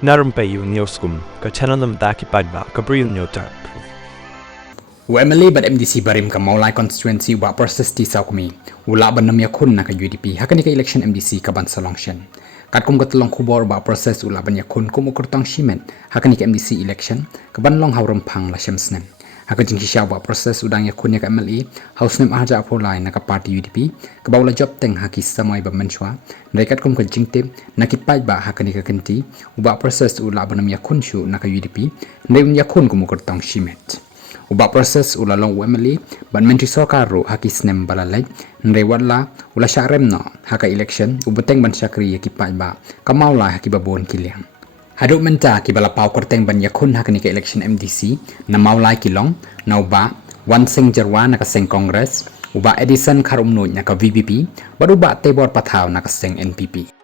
Na Rympei U Hynñiewtrep paidbah Bri U Hynñiewtrep. UMLA bat MDC barim ka Mawlai constituency wa proses ti saukmi ula ban nam iakhun na ka UDP hakani ka election MDC ka ban salongshen kat kum ka telong khubor ba proses ula ban iakhun kum kyrtong shimet hakani ka MDC election ka ban long hauram phang la shamsnem haka jing hisya ba proses udang iakhun ya ka MLA hausnem aja apolai na ka party UDP ka baula job teng haki samai ba menchwa nai kat kum ka jingtip na ki paidbah hakani ka kenti uba proses ula ban nam iakhun shu na ka UDP nai iakhun kum kyrtong shimet uba proses ula long UMLA ban menteri sokaru haki snem balalai nrei wadla ula syarem no haka election ubeteng ban syakri ki paidbah ka Mawlai haki babon kiliang haduk menta ki bala pau kyrteng ban iakhun hakani ka election MDC na Mawlai kilong na uba wan seng jerwa na ka seng kongres uba edison kharumnu na ka VPP baru ba tebor pathaw na ka seng NPP